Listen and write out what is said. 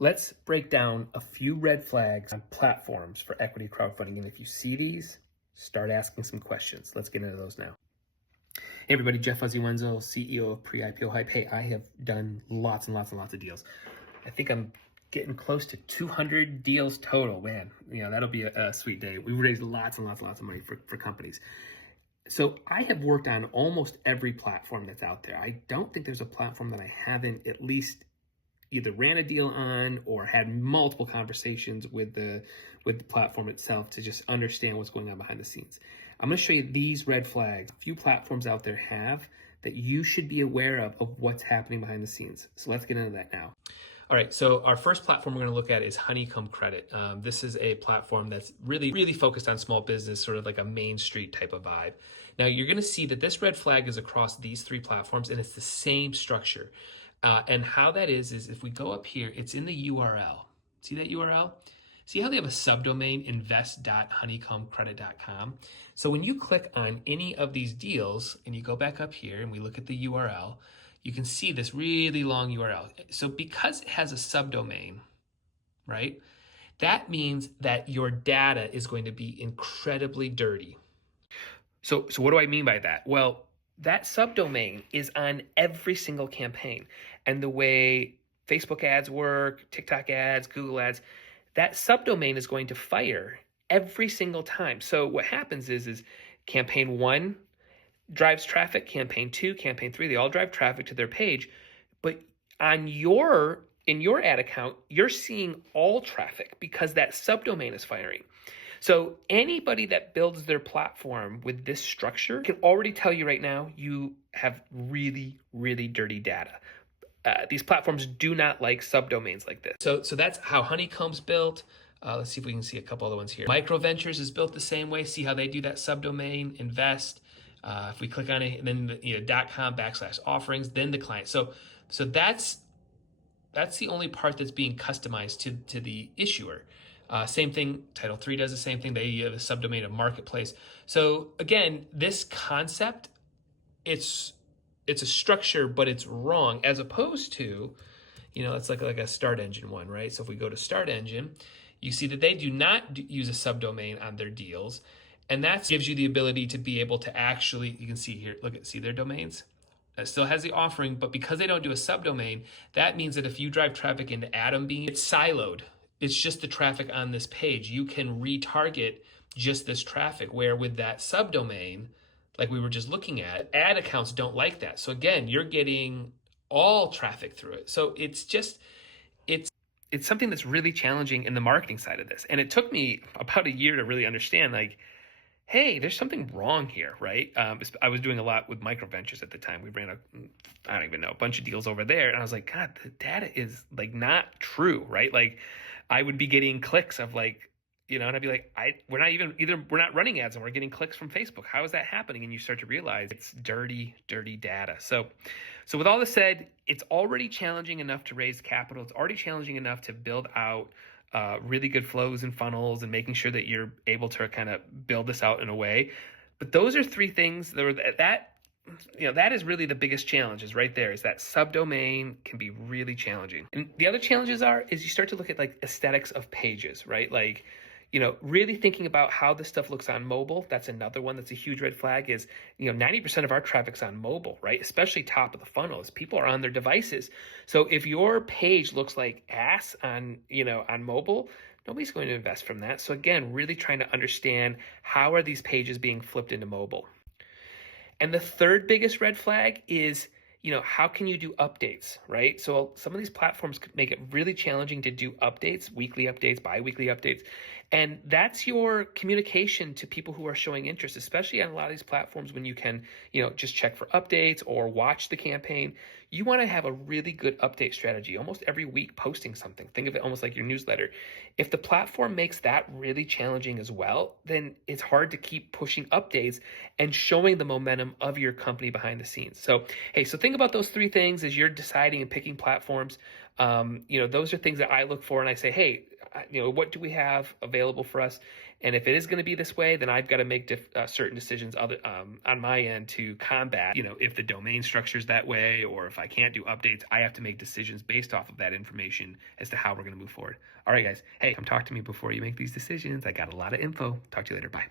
Let's break down a few red flags on platforms for equity crowdfunding. And if you see these, start asking some questions. Let's get into those now. Hey everybody, Jeff Fuzzy Wenzel, CEO of Pre-IPO Hype. Hey, I have done lots and lots and lots of deals. I think I'm getting close to 200 deals total, man. That'll be a sweet day. We've raised lots and lots and lots of money for companies. So I have worked on almost every platform that's out there. I don't think there's a platform that I haven't at least either ran a deal on or had multiple conversations with the platform itself to just understand what's going on behind the scenes. I'm going to show you these red flags. A few platforms out there have that you should be aware of what's happening behind the scenes. So let's get into that now. All right, so our first platform we're going to look at is Honeycomb Credit. This is a platform that's really focused on small business, sort of like a Main Street type of vibe. Now you're going to see that this red flag is across these three platforms and it's the same structure. And how that is if we go up here, it's in the URL. See that URL? See how they have a subdomain, invest.honeycombcredit.com? So when you click on any of these deals and you go back up here and we look at the URL, you can see this really long URL. So because it has a subdomain, right? That means that your data is going to be incredibly dirty. So what do I mean by that? Well, that subdomain is on every single campaign. And the way Facebook ads work, TikTok ads, Google ads, that subdomain is going to fire every single time. So what happens is campaign 1 drives traffic, campaign 2, campaign 3, they all drive traffic to their page. But in your ad account, you're seeing all traffic because that subdomain is firing. So anybody that builds their platform with this structure can already tell you right now, you have really dirty data. These platforms do not like subdomains like this. So that's how Honeycomb's built. Let's see if we can see a couple other ones here. Microventures is built the same way. See how they do that subdomain, invest. If we click on it, and then .com/offerings, then the client. So that's the only part that's being customized to the issuer. Same thing, Title III does the same thing. They have a subdomain of marketplace. So again, this concept, it's a structure, but it's wrong, as opposed to, it's like a Start Engine one, right? So if we go to Start Engine, you see that they do not use a subdomain on their deals. And that gives you the ability to be able to actually, you can see here, see their domains? It still has the offering, but because they don't do a subdomain, that means that if you drive traffic into Atom Beam, it's siloed. It's just the traffic on this page. You can retarget just this traffic, where with that subdomain, like we were just looking at, ad accounts don't like that. So again, you're getting all traffic through it. So it's something that's really challenging in the marketing side of this. And it took me about a year to really understand, hey, there's something wrong here, right? I was doing a lot with Microventures at the time. We ran a bunch of deals over there. And I was like, God, the data is not true, right? I would be getting clicks of and I'd be like, we're not running ads and we're getting clicks from Facebook. How is that happening? And you start to realize it's dirty data. So with all this said, it's already challenging enough to raise capital. It's already challenging enough to build out really good flows and funnels and making sure that you're able to kind of build this out in a way. But those are three things that is really the biggest challenge is right there, is that subdomain can be really challenging. And the other challenges is you start to look at aesthetics of pages, right? Really thinking about how this stuff looks on mobile. That's another one that's a huge red flag is, 90% of our traffic's on mobile, right? Especially top of the funnel is people are on their devices. So if your page looks like ass on mobile, nobody's going to invest from that. So again, really trying to understand how are these pages being flipped into mobile. And the third biggest red flag is, how can you do updates, right? So some of these platforms could make it really challenging to do updates, weekly updates, bi-weekly updates. And that's your communication to people who are showing interest, especially on a lot of these platforms when you can, just check for updates or watch the campaign. You want to have a really good update strategy, almost every week posting something. Think of it almost like your newsletter. If the platform makes that really challenging as well, then it's hard to keep pushing updates and showing the momentum of your company behind the scenes. So think about those three things as you're deciding and picking platforms. Those are things that I look for and I say, hey, what do we have available for us? And if it is going to be this way, then I've got to make certain decisions on my end to combat, if the domain structure is that way, or if I can't do updates, I have to make decisions based off of that information as to how we're going to move forward. All right, guys. Hey, come talk to me before you make these decisions. I got a lot of info. Talk to you later. Bye.